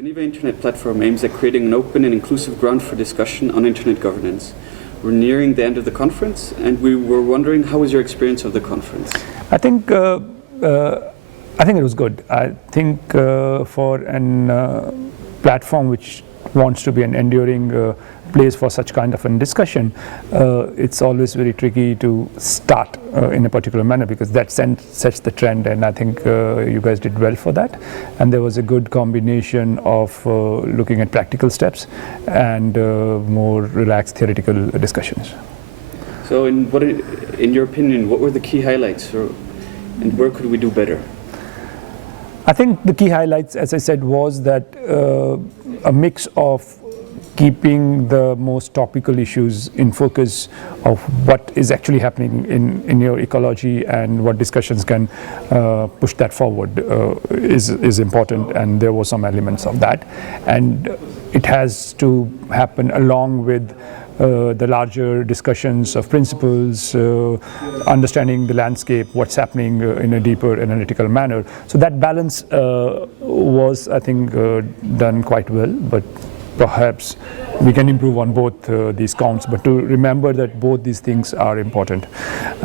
Geneva Internet Platform aims at creating an open and inclusive ground for discussion on internet governance. We're nearing the end of the conference, and we were wondering, how was your experience of the conference? I think it was good. I think for a platform which wants to be an enduring place for such kind of a discussion, it's always very tricky to start in a particular manner, because that sets the trend, and I think you guys did well for that. And there was a good combination of looking at practical steps and more relaxed theoretical discussions. So in your opinion, what were the key highlights, and where could we do better? I think the key highlights, as I said, was that a mix of keeping the most topical issues in focus of what is actually happening in your ecology, and what discussions can push that forward is important, and there were some elements of that. And it has to happen along with the larger discussions of principles, understanding the landscape, what's happening in a deeper analytical manner. So that balance was, I think, done quite well, but perhaps we can improve on both these counts, but to remember that both these things are important.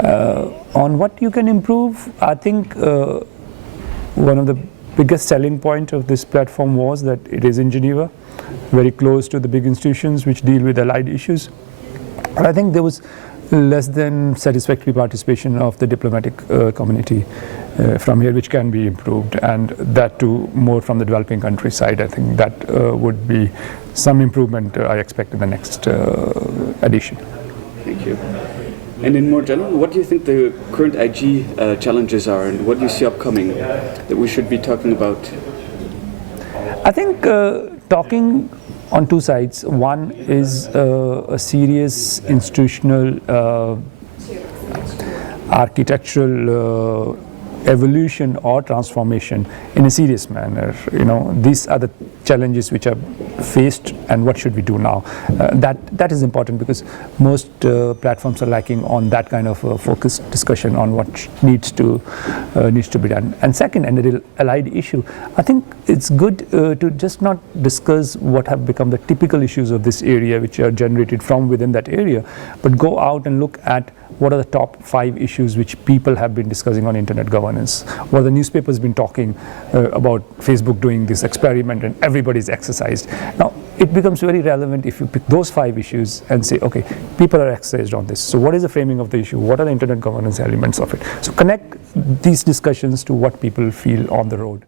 On what you can improve, I think one of the biggest selling point of this platform was that it is in Geneva, very close to the big institutions which deal with allied issues. But I think there was less than satisfactory participation of the diplomatic community from here, which can be improved, and that too more from the developing country side. I think that would be some improvement I expect in the next edition. Thank you. And in more general, what do you think the current IG challenges are, and what do you see upcoming that we should be talking about? I think talking on two sides. One is a serious institutional architectural evolution or transformation in a serious manner. These are the challenges which are faced, and what should we do now? That is important, because most platforms are lacking on that kind of focused discussion on what needs to be done. And second, and the allied issue, I think it's good to just not discuss what have become the typical issues of this area, which are generated from within that area, but go out and look at what are the top 5 issues which people have been discussing on internet governance. What the newspapers been talking about Facebook doing this experiment, and everybody's exercised. Now, it becomes very relevant if you pick those 5 issues and say, okay, people are exercised on this. So what is the framing of the issue? What are the internet governance elements of it? So connect these discussions to what people feel on the road.